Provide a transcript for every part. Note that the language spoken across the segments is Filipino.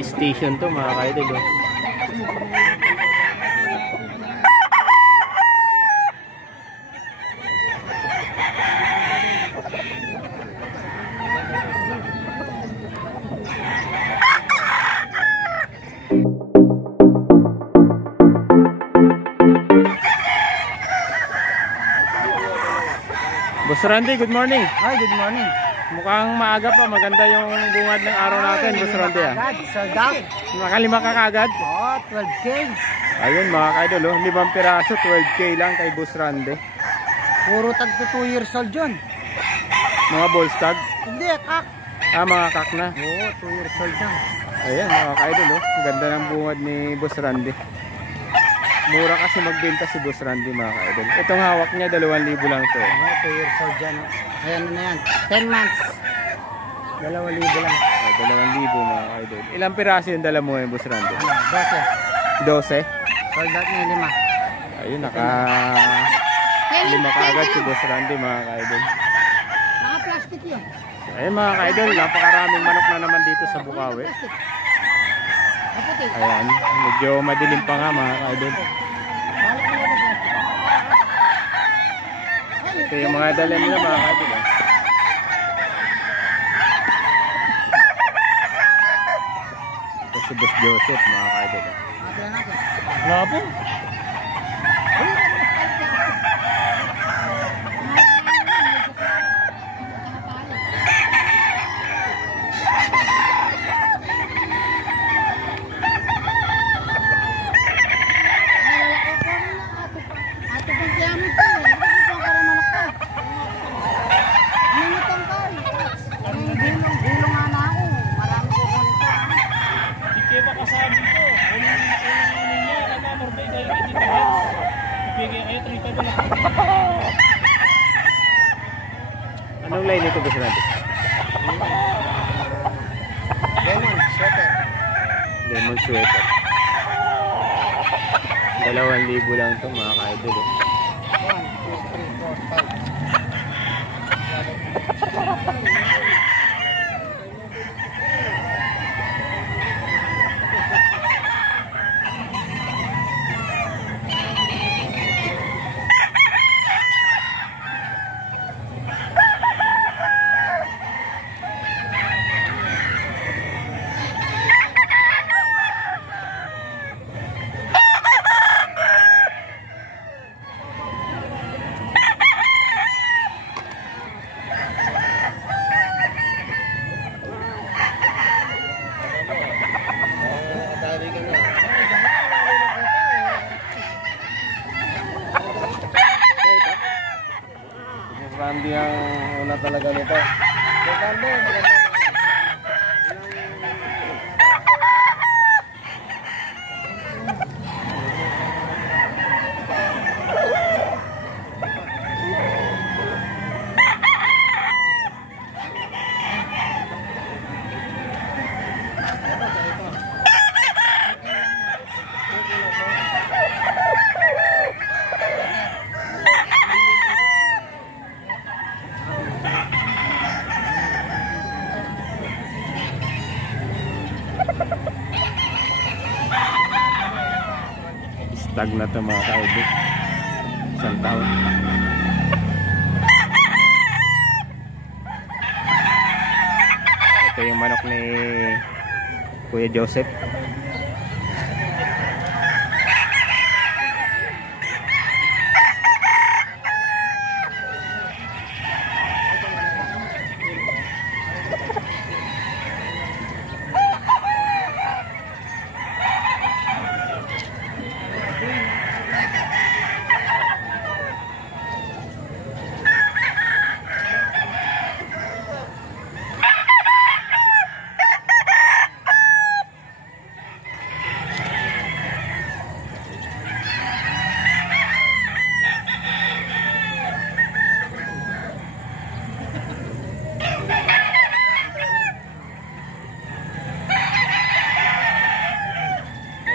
May station to mga ka-idol. Boss Randy, good morning. Hi, good morning. Mukhang maaga pa, maganda yung bungad ng araw natin, Boss Randy. Sold out. Makalima ka kagad? Oh, 12K. Ayun mga ka-idol, 5 piraso, 12K lang kay Boss Randy. Puro tag 2 years old yun. Mga Bolstag? Hindi, kak. Mga kak na. Oo, 2 years old na. Ayan mga ka-idol, ganda ng bungad ni Boss Randy. Mura kasi magbenta si Boss Randy mga ka-idol. Itong hawak niya 2,000 lang to. Oo, 2 years old yan. Ayan na yan. 10 months. 2,000 lang. 2,000 mga ka-idol. Ilang piraso yung dala mo yung Boss Randy? 12? 12. Sold out na yung 5. Ayun, lima kaagad si Boss Randy mga ka-idol. Naka-plastic yun. Ayun mga ka-idol, napakaraming manok na naman dito sa Bukawi. Ayan, medyo madilim pa nga mga ka-idol. Ito yung mga dala nila mga ka-idol. Ito si Boss Joseph mga ka-idol. Wala po. Anong line ito Boss Randy? Lemon sweater. Lemon sweater. 2,000 lang ito mga ka-idol. 1, 2, 3, 4, 5. Randy ang una talaga nito. Stag na ito mga ka-idol. Isang taon. Ito yung manok ni Kuya Joseph.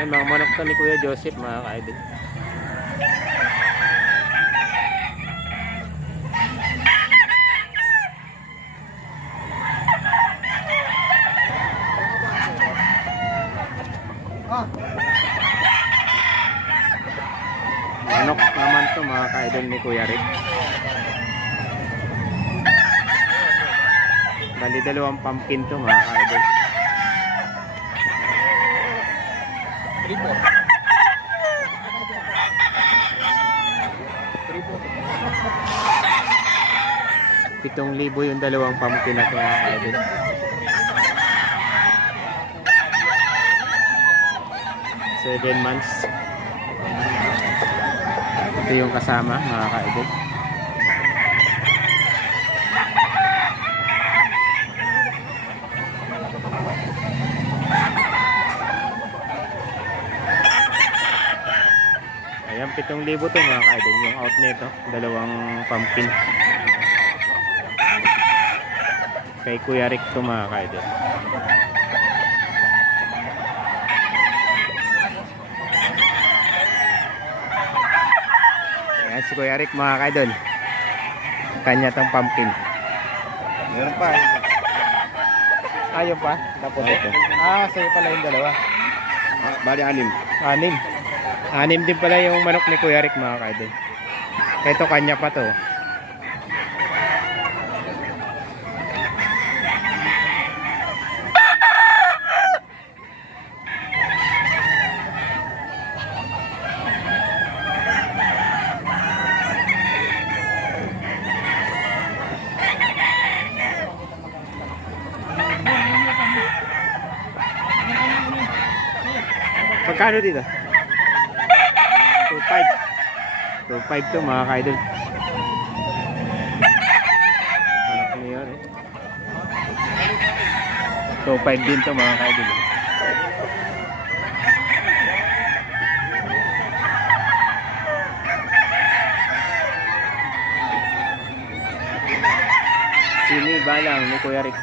Ayan, mga manok to ni Kuya Joseph mga ka-idol. Manok naman to mga ka-idol ni Kuya Rick. Bali dalawang pumpkin to mga ka-idol. Pitong libo yung dalawang pumpkin na to mga ka-idol. Seven months. Ito yung kasama mga ka-idol. Ayan, 7,000 to mga ka-idol. Yung out nito, dalawang pumpkin. Kay Kuya Rick to mga ka-idol. Ayan si Kuya Rick mga ka-idol. Kanya tong pumpkin. Meron pa. Ayun pa? Tapos ito. Sa'yo pala yung dalawa. Bali 6. 6. 6 din pala yung manok ni Kuya Rick mga ka-idol. Ito kanya pa to. Magkano dito? 2.5. 2.5 to mga ka-idol. Anak niyo yun eh. 2.5 din to mga ka-idol. Sini balang ni Kuya Rick.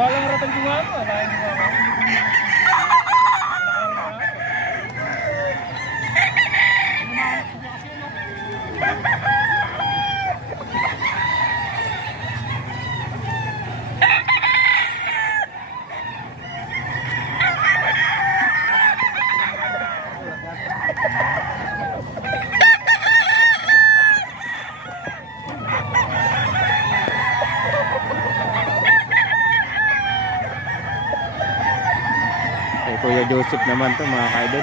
Walang ratang bunga. Kuya Joseph naman to mga ka-idol.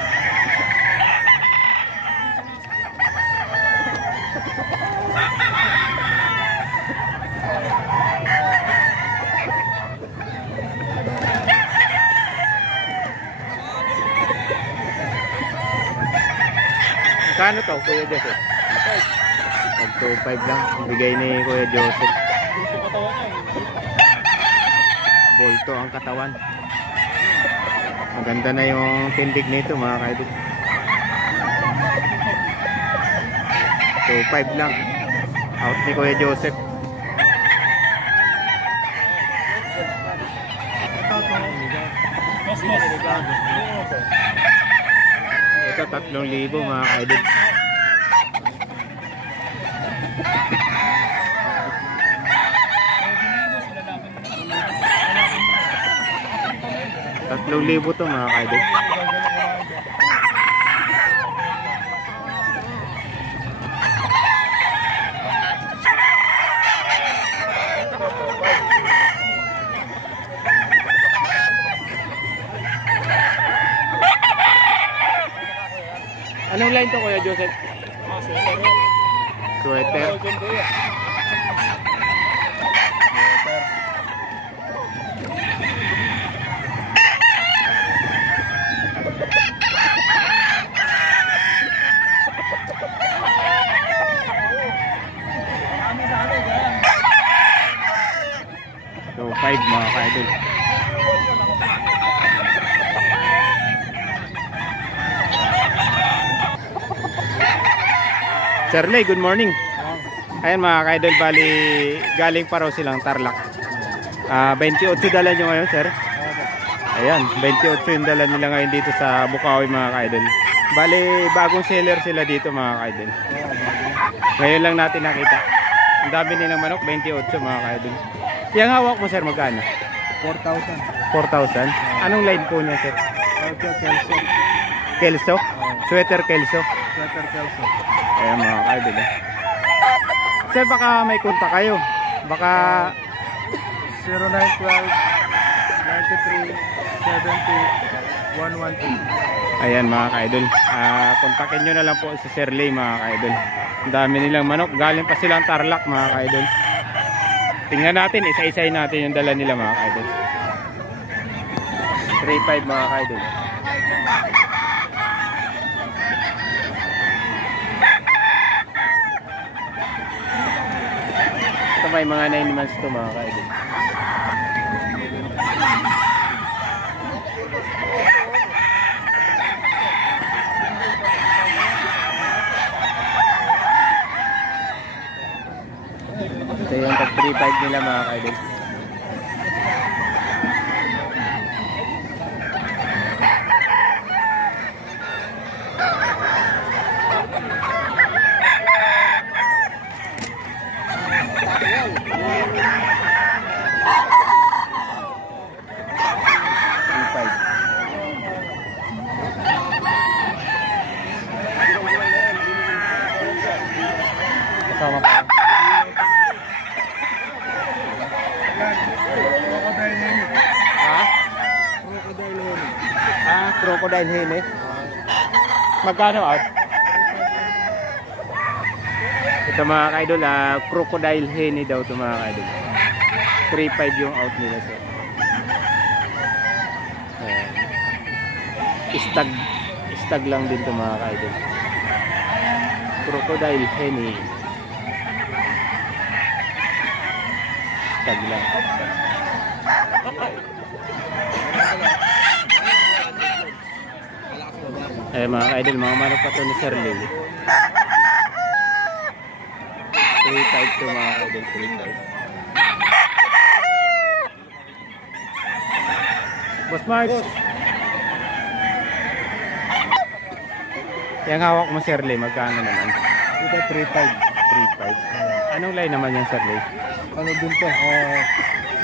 Kano to Kuya Joseph? 2.5 lang bigay ni Kuya Joseph. Bolto ang katawan. Maganda na yung tindig nito mga ka-idol. 2.5 lang. Out ni Kuya Joseph. Ito 3,000 mga ka-idol. Libo to mga ka-idol. Anong line to Kuya Joseph? Sweater. So 5 mga ka-idol. Sir Lay, good morning. Ayan mga ka-idol, bali galing pa raw silang Tarlac. 28 dala nyo ngayon, sir. Ayan, 28 yung dala nila ngayon dito sa Bukawi mga ka-idol. Bali bagong seller sila dito mga ka-idol. Ngayon lang natin nakita. Ang dami nilang manok, 28 mga ka-idol. Yung hawak mo, sir, magkano? 4,000. 4,000. Anong line po niya, sir? Kelso. Kelso? Sweater Kelso. Sweater Kelso. Ayan mga ka-idol. Sir, baka may kontak kayo. Baka 0912 93 70 112. ayan mga ka-idol. Kontakin nyo na lang po si Sir Lay mga ka-idol. Ang dami nilang manok. Galing pa silang Tarlac mga ka-idol. Tingnan natin, isa-isay natin yung dala nila mga ka-idol. 3.5 mga ka-idol. Ito may mga 9 months to mga ka-idol. Ito yung tag 3.5 nila mga ka-idol. Kasama pa. Ha? Crocodile hen. Magkano out? Ito mga ka-idol, crocodile hen daw ito mga ka-idol. 3.5 yung out nila, sir. Istag lang din ito mga ka-idol. Crocodile hen. Istag lang. Mga ka-idol, mga manok pa ito ni Sir Lay. 3.5 to mga ka-idol, 3.5. Boss Mars, yung hawak mo Sir Lay, magkano naman? Ito 3,500. 3.5. Anong line naman yung Sir Lay? Ano din to?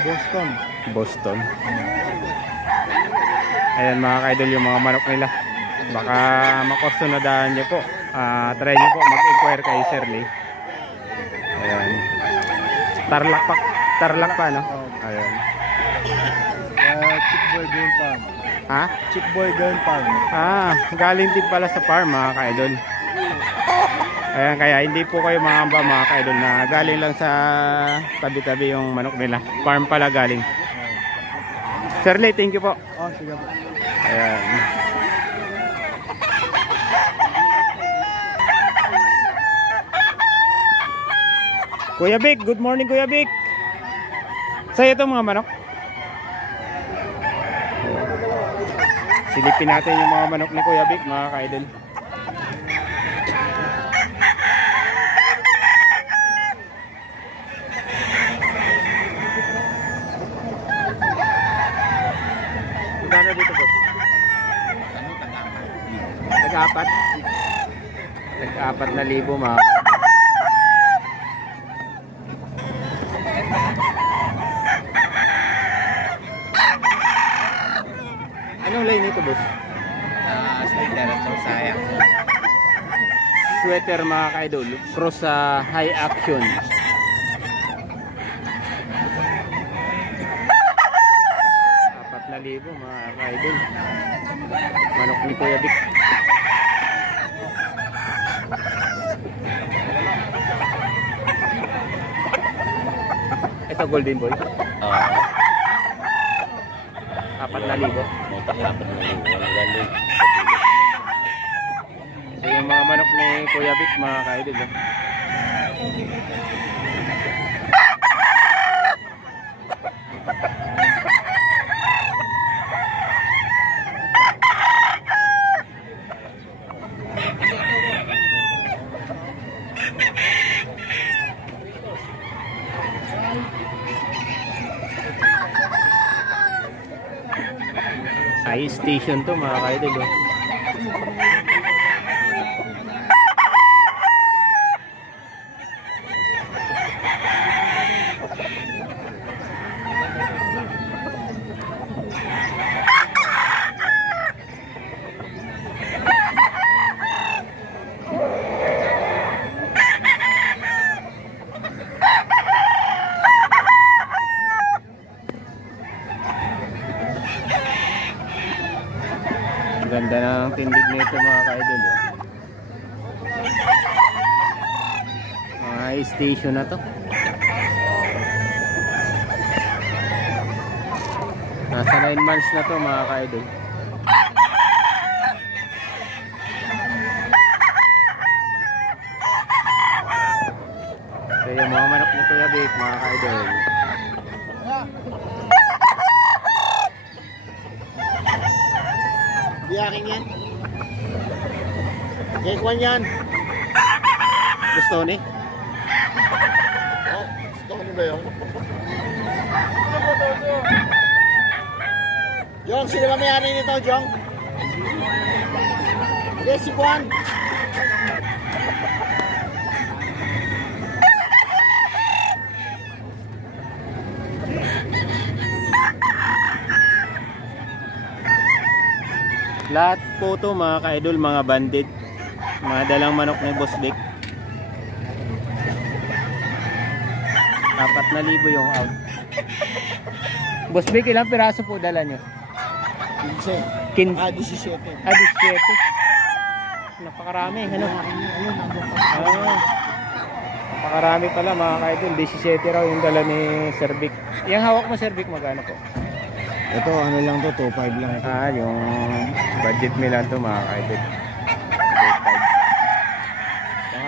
Boston. Boston. Ayan mga ka-idol yung mga manok nila. Baka makursunadahan niyo po. Try niyo po mag-inquire kay Sir Lay. Ayan. Tarlac pa, no? Ayan. Chick Boy Game Farm. Ha? Chick Boy Game Farm. Galing din pala sa farm mga ka-idol. Ayan, kaya hindi po kayo mangamba mga ka-idol na galing lang sa tabi-tabi yung manok nila. Farm pala galing. Sir Lay, thank you po. Sige po. Ayan. Kuya Vic, good morning Kuya Vic. Sa'yo itong mga manok. Silipin natin yung mga manok ni Kuya Vic mga ka-idol. Magkano dito po? Nag-apat. Nag-apat na libo mga. Anong line nito, boss? Slider at sayang. Sweater mga ka-idol. Cross sa high action. Apat na libo mga ka-idol. Manok ni Kuya Vic. Ito golden boy. 4,000. Mutak 4,000. Walang galing. So yung mga manok ni Kuya Vic mga ka-idol. station to mga kaidol. Oh. Ganda ng tindig nito mga ka-idol. Mga station na to. Nasa 9 months na to mga ka-idol. So yung mga manok ni Kuya Vic mga ka-idol. Di akin yan. J1 yan. Gusto ni? Oh, gusto ko ba yun? Jong, sino ba may-ari nito, Jong? Hindi, si Juan. Lahat po to mga ka-idol, mga bandit. Mga dalang manok ni Boss Vic. 4,000 yung out. Boss Vic, ilang piraso po dala nyo? 15. 15. Ah, 17. 17. Napakarami, ano? Napakarami pala mga ka-idol. 17 raw yung dala ni Sir Vic. Yung hawak mo Sir Vic, magkano po? Ito, ano lang to, 2.5 lang ito. Yung budget mo lang to mga ka-idol. 2.5.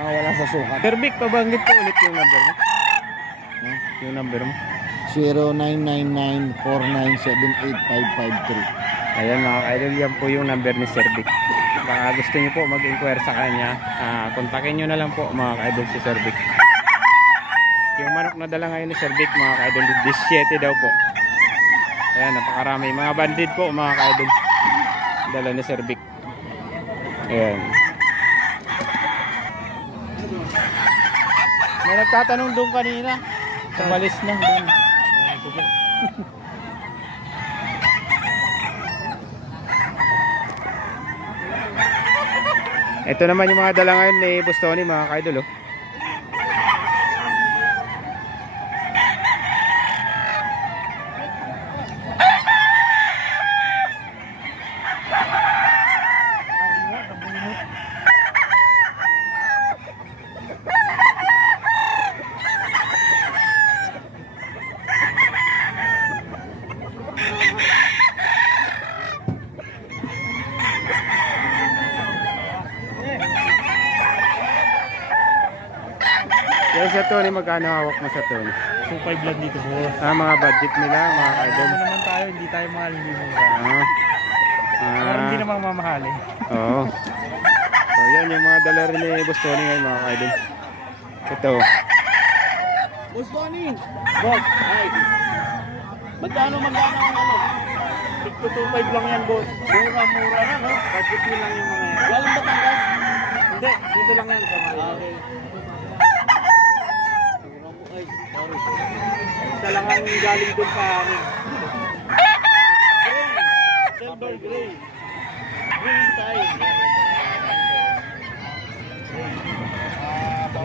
Wala sa sukat. Sir Vic, pabanggit ko ulit yung number mo. Yung number mo. 0999-4978553. Ayan mga ka-idol, yan po yung number ni Sir Vic. Baka gusto nyo po mag-inquire sa kanya, kontakin nyo na lang po mga ka-idol si Sir Vic. Yung manok na dala ngayon ni Sir Vic mga ka-idol, 17 daw po. Ayan, napakarami. Mga bandit po mga ka-idol, dala ni Sir Vic. Ayan. May nagtatanong doon kanina. Tumalis na doon. Ito naman yung mga dala ngayon ni Bustoni mga ka-idol. Oh. Yan sa Tony, magkano hawak mo sa Tony? 2.5 lang dito po. Mga budget nila, mga idol. Ano naman tayo, hindi tayo mahal, hindi mo Ah. hindi naman mamahalin. Oo. So yan yung mga dala rin ni Boss Tony ngayon mga idol. Ito. Boss Tony! Boss, ay! Magkano ang ano? Tigto 2.5 lang yan, boss. Mura-mura na, no? Budget nyo lang yung mga yan. Galing Batangas? Hindi, dito lang yan sa mga. Okay. Isa lang ang galing doon sa amin. Gray. Silver gray. Green side.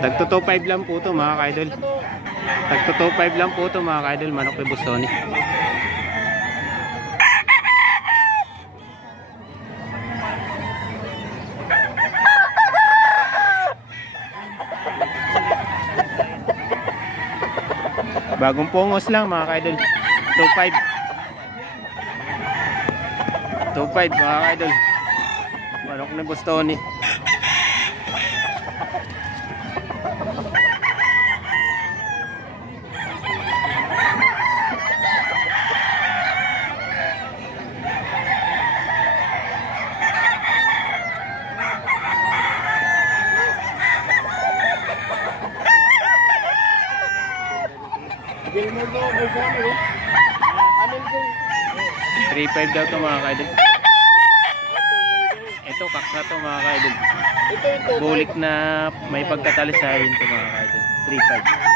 Tagto 2.5 lang po to mga ka-idol. Tagto 2.5 lang po to mga ka-idol, manok ni Boss Tony. Bagong pungos lang mga ka-idol. 2.5. 2.5 mga ka-idol. Manok ni Boss Tony. Gilmore daw, Boss Tony, no? 3.5 daw to mga ka-idol. ito, kak na to mga kaidol. Ito yung 2.5. Bulik na may pagkatalisayin to mga kaidol. 3.5.